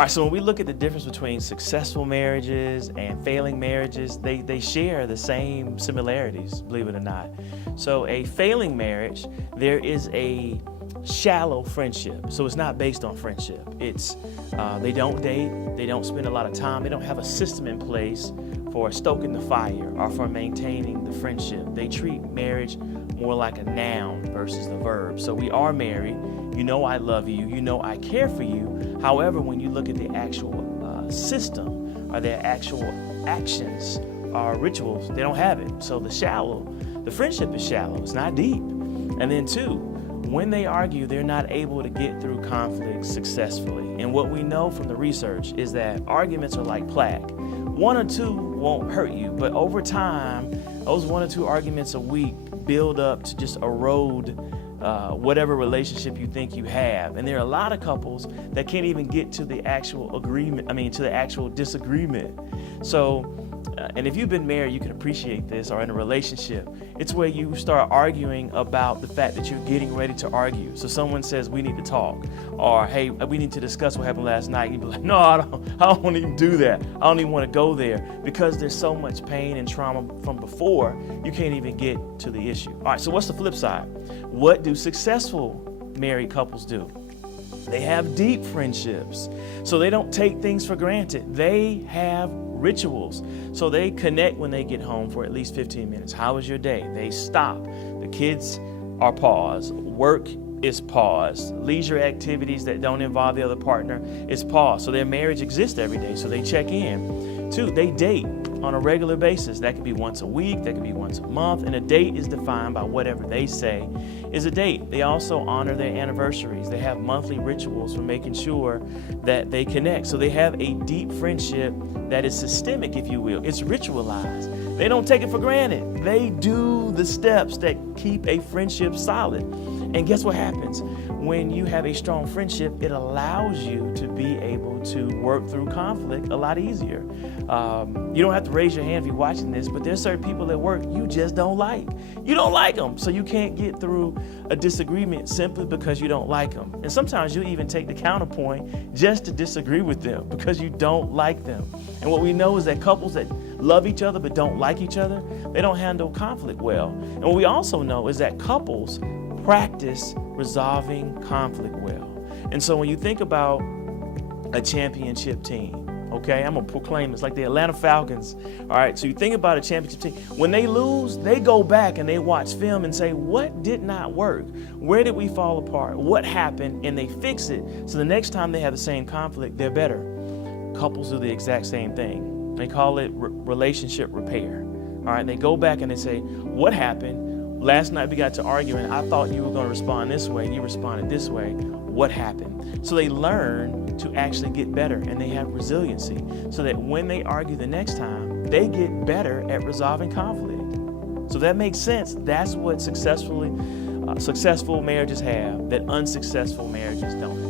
All right, so when we look at the difference between successful marriages and failing marriages, they share the same similarities, believe it or not. So a failing marriage, there is a shallow friendship. So it's not based on friendship. It's they don't date, they don't spend a lot of time, they don't have a system in place for stoking the fire or for maintaining the friendship. They treat marriage more like a noun versus the verb. So we are married, you know I love you, you know I care for you. However, when you look at the actual system or their actual actions or rituals, they don't have it. So the friendship is shallow, it's not deep. And then two, when they argue, they're not able to get through conflict successfully. And what we know from the research is that arguments are like plaque. One or two won't hurt you, but over time, those one or two arguments a week build up to just erode whatever relationship you think you have. And there are a lot of couples that can't even get to the actual to the actual disagreement. So, and if you've been married, you can appreciate this, or in a relationship, it's where you start arguing about the fact that you're getting ready to argue. So someone says, we need to talk, or hey, we need to discuss what happened last night. You'd be like, no, I don't want to even do that. I don't even want to go there, because there's so much pain and trauma from before, you can't even get to the issue. All right, so what's the flip side? What do successful married couples do? They have deep friendships. So they don't take things for granted. They have rituals. So they connect when they get home for at least 15 minutes. How was your day? They stop. The kids are paused. Work is paused. Leisure activities that don't involve the other partner is paused. So their marriage exists every day. So they check in. Two, they date on a regular basis. That could be once a week, that could be once a month, and a date is defined by whatever they say is a date. They also honor their anniversaries. They have monthly rituals for making sure that they connect. So they have a deep friendship that is systemic, if you will. It's ritualized. They don't take it for granted. They do the steps that keep a friendship solid. And guess what happens? When you have a strong friendship, it allows you to be able to work through conflict a lot easier. You don't have to raise your hand if you're watching this, but there's certain people at work you just don't like. You don't like them, so you can't get through a disagreement simply because you don't like them. And sometimes you even take the counterpoint just to disagree with them because you don't like them. And what we know is that couples that love each other but don't like each other, they don't handle conflict well. And what we also know is that couples practice resolving conflict well. And so when you think about a championship team, okay, I'm gonna proclaim this, like the Atlanta Falcons. All right, so you think about a championship team. When they lose, they go back and they watch film and say, what did not work? Where did we fall apart? What happened? And they fix it. So the next time they have the same conflict, they're better. Couples do the exact same thing. They call it relationship repair. All right, they go back and they say, what happened? Last night we got to arguing. I thought you were going to respond this way. You responded this way. What happened? So they learn to actually get better, and they have resiliency so that when they argue the next time, they get better at resolving conflict. So that makes sense. That's what successful marriages have that unsuccessful marriages don't have.